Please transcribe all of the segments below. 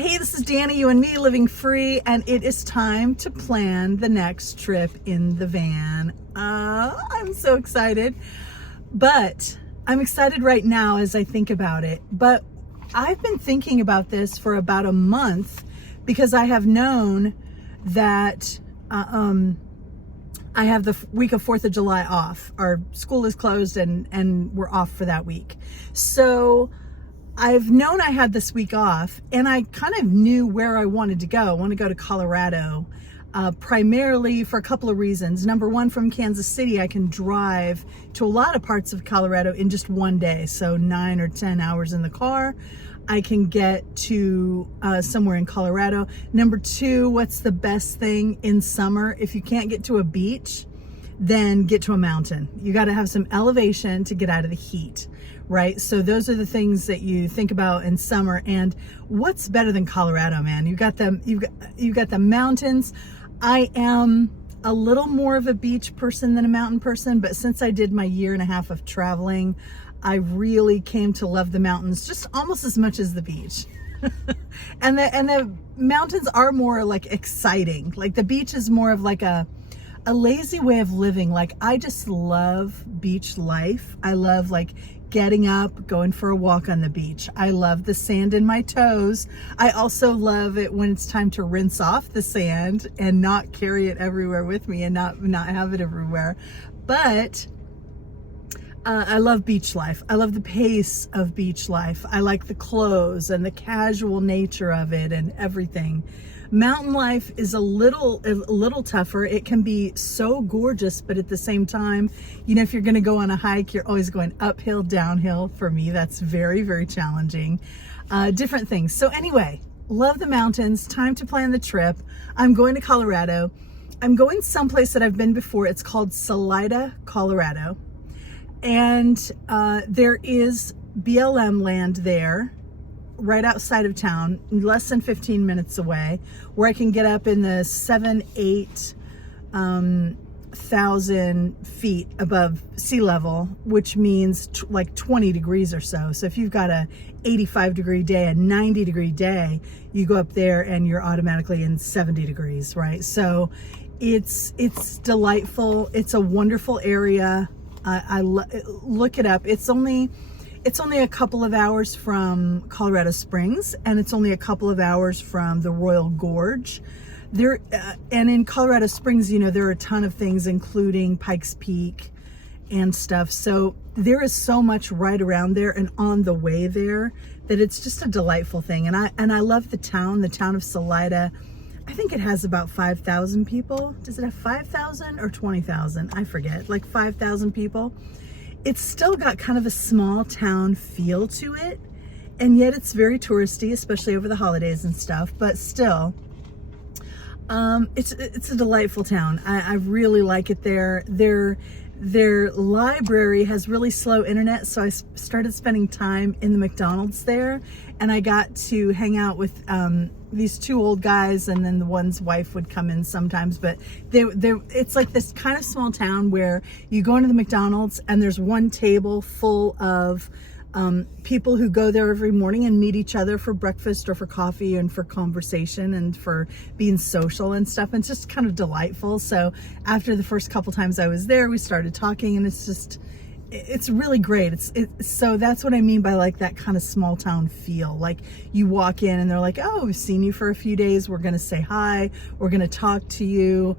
Hey, this is Dani, you and me, living free, and it is time to plan the next trip in the van. I'm so excited, but I'm excited right now as I think about it. But I've been thinking about this for about a month because I have known that I have the week of 4th of July off. Our school is closed and we're off for that week. So I've known I had this week off, and I kind of knew where I wanted to go. I want to go to Colorado, primarily for a couple of reasons. Number one, from Kansas City, I can drive to a lot of parts of Colorado in just one day. So 9 or 10 hours in the car, I can get to somewhere in Colorado. Number two, what's the best thing in summer? If you can't get to a beach, then get to a mountain. You got to have some elevation to get out of the heat, right? So those are the things that you think about in summer. And what's better than Colorado, man? You got the mountains. I am a little more of a beach person than a mountain person, but since I did my 1.5 years of traveling, I really came to love the mountains just almost as much as the beach. and the mountains are more like exciting. Like the beach is more of like a lazy way of living. Like I just love beach life. I love like getting up, going for a walk on the beach. I love the sand in my toes. I also love it when it's time to rinse off the sand and not carry it everywhere with me and not have it everywhere. But I love beach life. I love the pace of beach life. I like the clothes and the casual nature of it and everything. Mountain life is a little tougher. It can be so gorgeous, but at the same time, you know, if you're going to go on a hike, you're always going uphill, downhill. For me, that's very, very challenging. Different things. So anyway, love the mountains. Time to plan the trip. I'm going to Colorado. I'm going someplace that I've been before. It's called Salida, Colorado. And there is BLM land there, right outside of town, less than 15 minutes away, where I can get up in the 7,000-8,000 feet above sea level, which means like 20 degrees or so. So if you've got a 85-degree day, a 90-degree day, you go up there and you're automatically in 70 degrees, right? So it's delightful. It's a wonderful area. Look it up. It's only a couple of hours from Colorado Springs, and it's only a couple of hours from the Royal Gorge. And in Colorado Springs, you know, there are a ton of things, including Pikes Peak and stuff. So there is so much right around there and on the way there that it's just a delightful thing. And I love the town of Salida. I think it has about 5,000 people. Does it have 5,000 or 20,000? I forget, like 5,000 people. It's still got kind of a small town feel to it, and yet it's very touristy, especially over the holidays and stuff, but still, it's a delightful town. I really like it there. Their library has really slow internet, so I started spending time in the McDonald's there, and I got to hang out with these two old guys, and then the one's wife would come in sometimes. But it's like this kind of small town where you go into the McDonald's and there's one table full of people who go there every morning and meet each other for breakfast or for coffee and for conversation and for being social and stuff. And it's just kind of delightful. So after the first couple times I was there, we started talking, and it's really great. So that's what I mean by like that kind of small town feel. Like you walk in and they're like, oh, we've seen you for a few days. We're going to say hi. We're going to talk to you.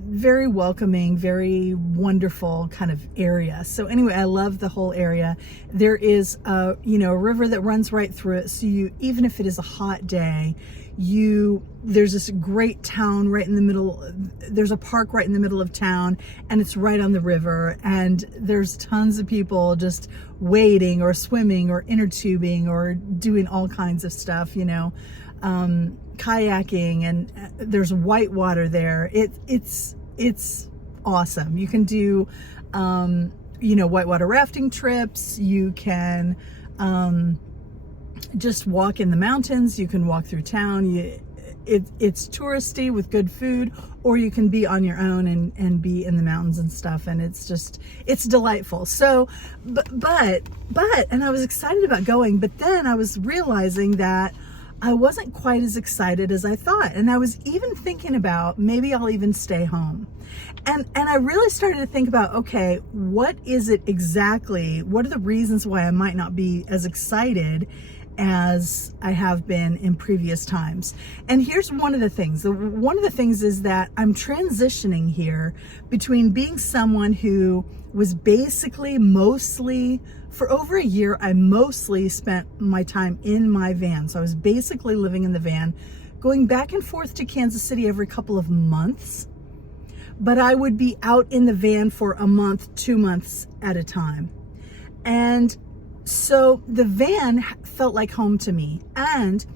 Very welcoming, very wonderful kind of area. So anyway, I love the whole area. There is a river that runs right through it. So even if it is a hot day, there's this great town right in the middle. There's a park right in the middle of town, and it's right on the river, and there's tons of people just wading or swimming or inner tubing or doing all kinds of stuff, kayaking, and there's white water there. It's awesome. You can do whitewater rafting trips. You can just walk in the mountains. You can walk through town. It's touristy with good food, or you can be on your own and be in the mountains and stuff. And it's delightful. So, but, and I was excited about going, but then I was realizing that I wasn't quite as excited as I thought. And I was even thinking about maybe I'll even stay home. And I really started to think about, okay, what is it exactly? What are the reasons why I might not be as excited as I have been in previous times? And here's one of the things. One of the things is that I'm transitioning here between being someone who was basically mostly, for over a year, I mostly spent my time in my van. So I was basically living in the van, going back and forth to Kansas City every couple of months. But I would be out in the van for a month, 2 months at a time. And so the van felt like home to me. And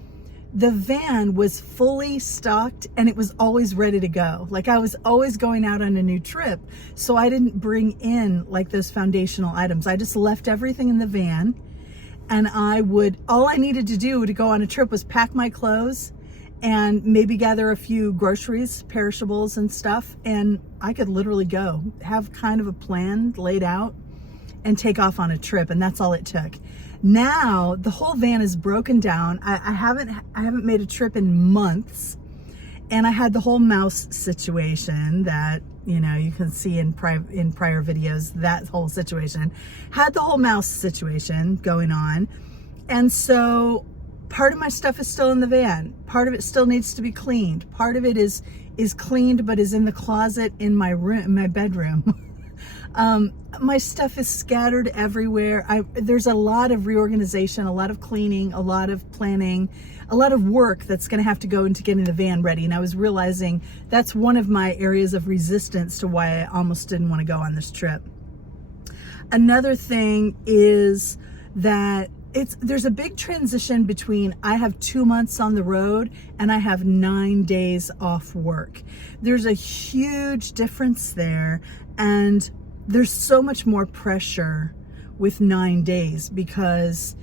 the van was fully stocked and it was always ready to go. Like I was always going out on a new trip. So I didn't bring in like those foundational items. I just left everything in the van, and all I needed to do to go on a trip was pack my clothes and maybe gather a few groceries, perishables and stuff. And I could literally go, have kind of a plan laid out and take off on a trip. And that's all it took. Now the whole van is broken down. I haven't made a trip in months, and I had the whole mouse situation that, you know, you can see in prior videos. That whole situation had the whole mouse situation going on, and so part of my stuff is still in the van. Part of it still needs to be cleaned. Part of it is cleaned but is in the closet in my room, in my bedroom. My stuff is scattered everywhere. There's a lot of reorganization, a lot of cleaning, a lot of planning, a lot of work that's going to have to go into getting the van ready. And I was realizing that's one of my areas of resistance to why I almost didn't want to go on this trip. Another thing is that there's a big transition between I have 2 months on the road and I have 9 days off work. There's a huge difference there, and there's so much more pressure with 9 days because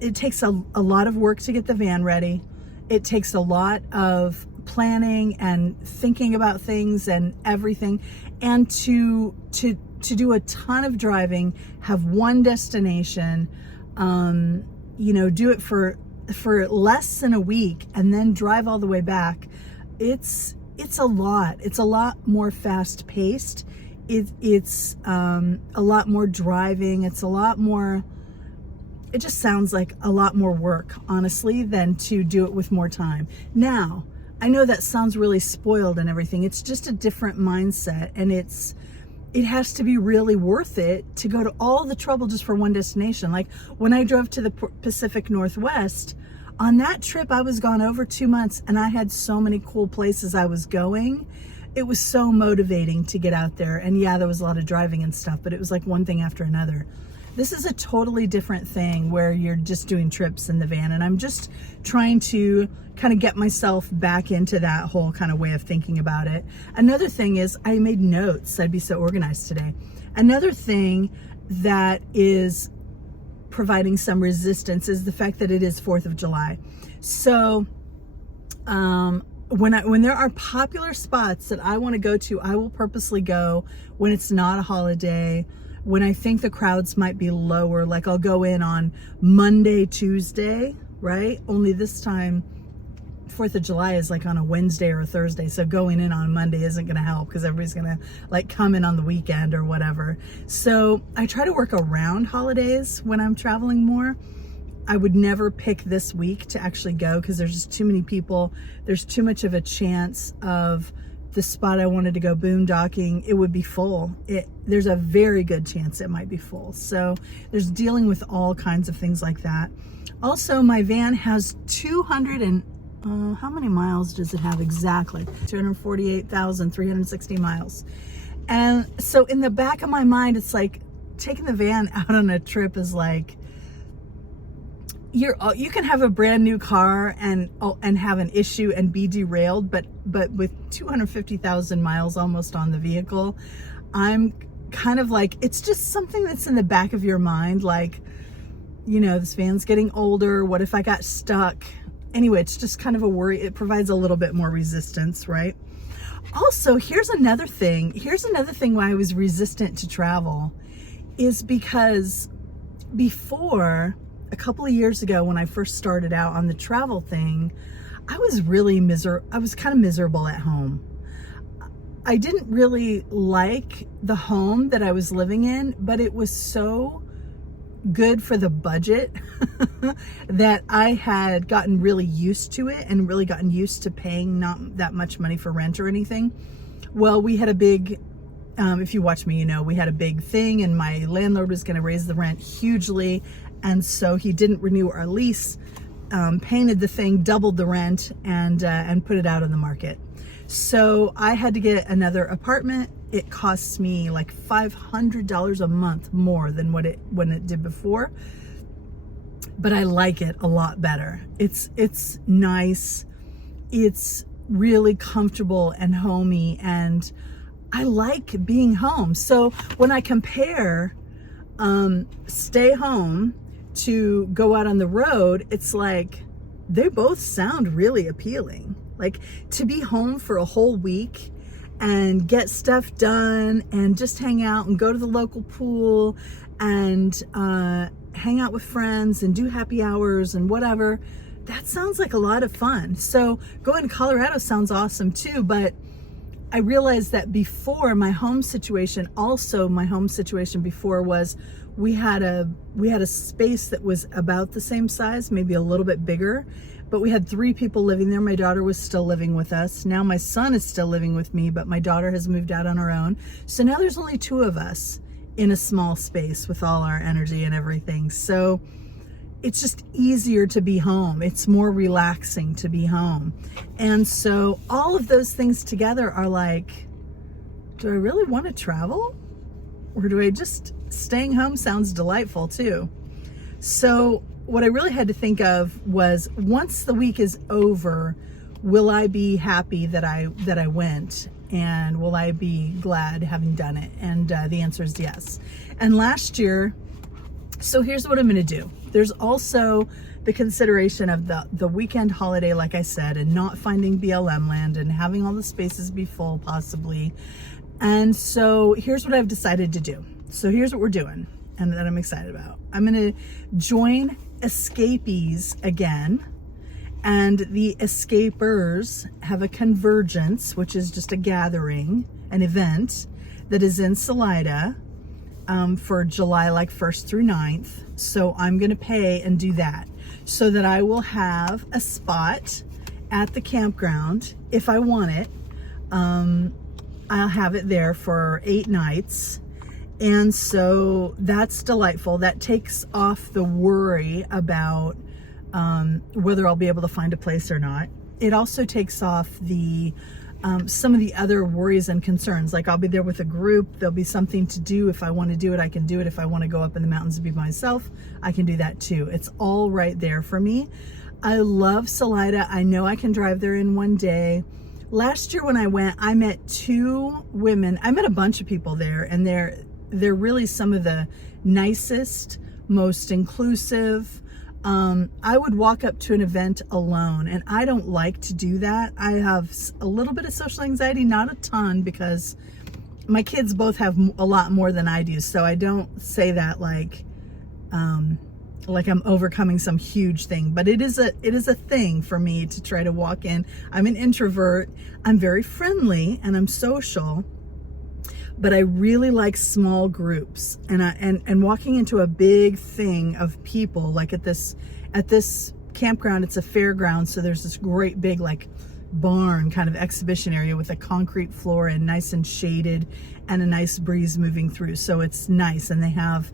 it takes a lot of work to get the van ready. It takes a lot of planning and thinking about things and everything, and to do a ton of driving, have one destination, you know, do it for less than a week and then drive all the way back. It's a lot. It's a lot more fast paced. It's a lot more driving. It's a lot more, it just sounds like a lot more work, honestly, than to do it with more time. Now, I know that sounds really spoiled and everything. It's just a different mindset, and it has to be really worth it to go to all the trouble just for one destination. Like when I drove to the Pacific Northwest, on that trip, I was gone over 2 months and I had so many cool places I was going. It was so motivating to get out there. And yeah, there was a lot of driving and stuff, but it was like one thing after another. This is a totally different thing where you're just doing trips in the van. And I'm just trying to kind of get myself back into that whole kind of way of thinking about it. Another thing is I made notes. I'd be so organized today. Another thing that is providing some resistance is the fact that it is 4th of July. So when there are popular spots that I want to go to, I will purposely go when it's not a holiday, when I think the crowds might be lower. Like I'll go in on Monday, Tuesday, right? Only this time 4th of July is like on a Wednesday or a Thursday. So going in on Monday isn't going to help because everybody's going to like come in on the weekend or whatever. So I try to work around holidays when I'm traveling more. I would never pick this week to actually go because there's just too many people. There's too much of a chance of the spot I wanted to go boondocking, it would be full. There's a very good chance it might be full. So there's dealing with all kinds of things like that. Also, my van has 200 and how many miles does it have exactly? 248,360 miles. And so in the back of my mind, it's like taking the van out on a trip is like, you can have a brand new car and have an issue and be derailed, but with 250,000 miles almost on the vehicle, I'm kind of like, it's just something that's in the back of your mind, like, you know, this van's getting older, what if I got stuck? Anyway, it's just kind of a worry. It provides a little bit more resistance, right? Also, here's another thing why I was resistant to travel is because before a couple of years ago when I first started out on the travel thing, I was really I was kind of miserable at home. I didn't really like the home that I was living in, but it was so good for the budget that I had gotten really used to it and really gotten used to paying not that much money for rent or anything. Well, we had a big, if you watch me, you know, we had a big thing and my landlord was going to raise the rent hugely. And so he didn't renew our lease, painted the thing, doubled the rent, and put it out on the market. So I had to get another apartment. It costs me like $500 a month more than when it did before, but I like it a lot better. It's nice. It's really comfortable and homey, and I like being home. So when I compare stay home to go out on the road, it's like they both sound really appealing. Like to be home for a whole week and get stuff done and just hang out and go to the local pool and hang out with friends and do happy hours and whatever, that sounds like a lot of fun. So going to Colorado sounds awesome too, but I realized that before my home situation before was we had a space that was about the same size, maybe a little bit bigger, but we had 3 people living there. My daughter was still living with us. Now my son is still living with me, but my daughter has moved out on her own. So now there's only 2 of us in a small space with all our energy and everything. So it's just easier to be home. It's more relaxing to be home. And so all of those things together are like, do I really want to travel? Or do I just, staying home sounds delightful too. So what I really had to think of was, once the week is over, will I be happy that I went? And will I be glad having done it? And the answer is yes. And last year, so here's what I'm going to do. There's also the consideration of the weekend holiday, like I said, and not finding BLM land and having all the spaces be full possibly. And so here's what I've decided to do. So here's what we're doing and that I'm excited about. I'm going to join Escapees again. And the Escapers have a convergence, which is just a gathering, an event that is in Salida for July like 1st through 9th. So I'm going to pay and do that so that I will have a spot at the campground if I want it. I'll have it there for 8 nights. And so that's delightful. That takes off the worry about whether I'll be able to find a place or not. It also takes off the some of the other worries and concerns. Like, I'll be there with a group. There'll be something to do. If I want to do it, I can do it. If I want to go up in the mountains and be by myself, I can do that too. It's all right there for me. I love Salida. I know I can drive there in one day. Last year when I went, I met 2 women. I met a bunch of people there, and they're really some of the nicest, most inclusive. I would walk up to an event alone, and I don't like to do that. I have a little bit of social anxiety, not a ton, because my kids both have a lot more than I do. So I don't say that like I'm overcoming some huge thing, but it is a thing for me to try to walk in. I'm an introvert. I'm very friendly and I'm social, but I really like small groups, and walking into a big thing of people, like at this campground. It's a fairground, so there's this great big like barn kind of exhibition area with a concrete floor and nice and shaded and a nice breeze moving through. So it's nice, and they have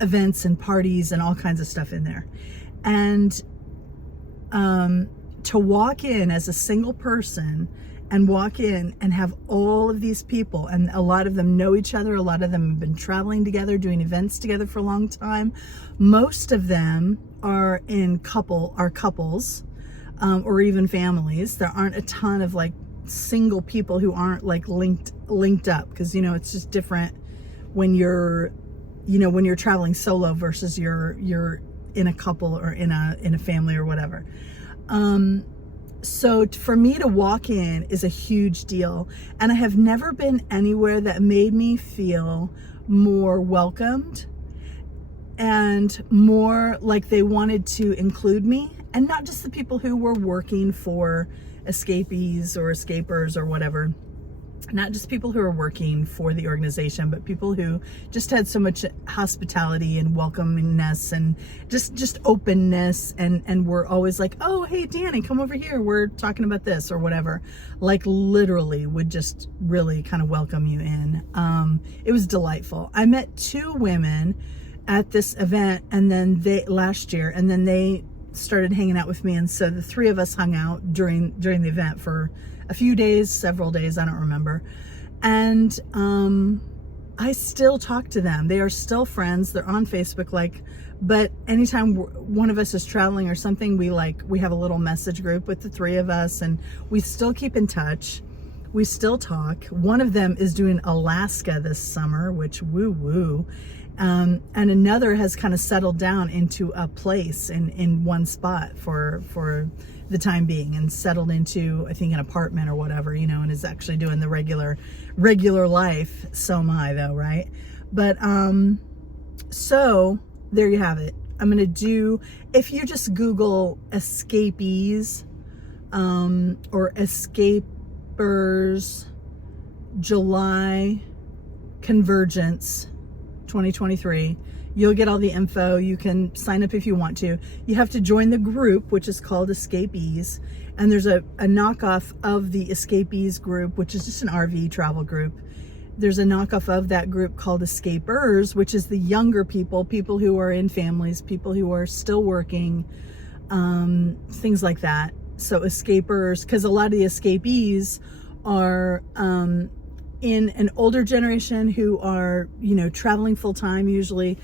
events and parties and all kinds of stuff in there. And to walk in as a single person and walk in and have all of these people, and a lot of them know each other, a lot of them have been traveling together, doing events together for a long time. Most of them are couples, or even families. There aren't a ton of like single people who aren't like linked up, because it's just different when you're traveling solo versus you're in a couple or in a family or whatever. So for me to walk in is a huge deal, and I have never been anywhere that made me feel more welcomed. And I have never been anywhere that made me feel more welcomed and and more like they wanted to include me, and not just the people who were working for escapees or escapers or whatever, not just people who are working for the organization, but people who just had so much hospitality and welcomingness and just openness, and were always like, oh, hey, Dani, come over here, we're talking about this or whatever. Like literally would just really kind of welcome you in. It was delightful. I met 2 women at this event, and then last year, and then they started hanging out with me, and so the 3 of us hung out during the event for a few days, several days, I don't remember. And I still talk to them. They are still friends. They're on Facebook, but anytime one of us is traveling or something, we have a little message group with the 3 of us, and we still keep in touch. We still talk. One of them is doing Alaska this summer, which woo. And another has kind of settled down into a place in one spot for the time being, and settled into, I think, an apartment or whatever, and is actually doing the regular life. So am I, though, right? But so there you have it. I'm gonna do, if you just Google escapees or escapers July convergence 2023, you'll get all the info. You can sign up if you want to. You have to join the group, which is called Escapees. And there's a knockoff of the Escapees group, which is just an RV travel group. There's a knockoff of that group called Escapers, which is the younger people who are in families, people who are still working, things like that. So escapers, because a lot of the escapees are in an older generation who are, traveling full time usually.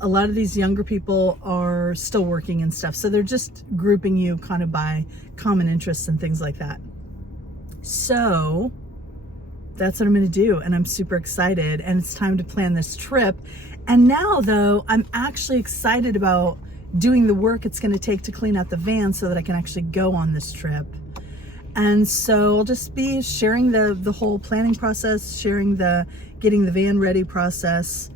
A lot of these younger people are still working and stuff. So they're just grouping you kind of by common interests and things like that. So that's what I'm going to do. And I'm super excited. And it's time to plan this trip. And now, though, I'm actually excited about doing the work it's going to take to clean out the van so that I can actually go on this trip. And so I'll just be sharing the whole planning process, sharing the getting the van ready process,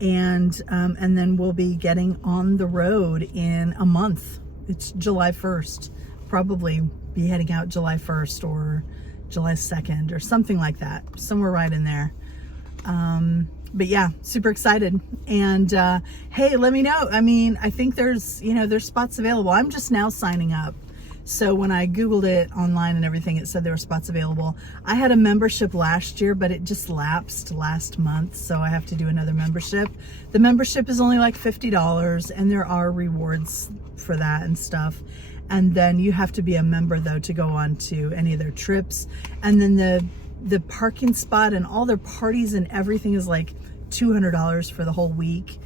and then we'll be getting on the road in a month. It's July 1st. Probably be heading out July 1st or July 2nd or something like that, somewhere right in there. But yeah, super excited. And hey, let me know. I mean, I think there's spots available. I'm just now signing up. So when I Googled it online and everything, it said there were spots available. I had a membership last year, but it just lapsed last month. So I have to do another membership. The membership is only like $50, and there are rewards for that and stuff. And then you have to be a member, though, to go on to any of their trips. And then the parking spot and all their parties and everything is like $200 for the whole week,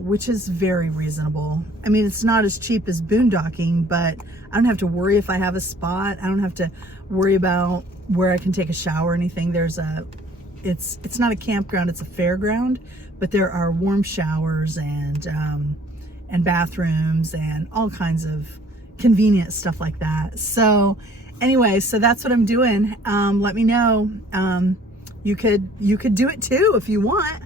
which is very reasonable. I mean, it's not as cheap as boondocking, but I don't have to worry if I have a spot. I don't have to worry about where I can take a shower or anything. It's not a campground, it's a fairground, but there are warm showers and bathrooms and all kinds of convenient stuff like that. So anyway, so that's what I'm doing. Let me know. You could do it too if you want.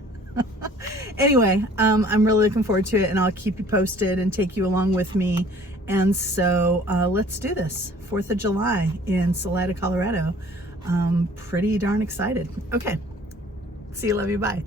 Anyway, I'm really looking forward to it, and I'll keep you posted and take you along with me. And so let's do this. 4th of July in Salida, Colorado. Pretty darn excited. Okay. See you. Love you. Bye.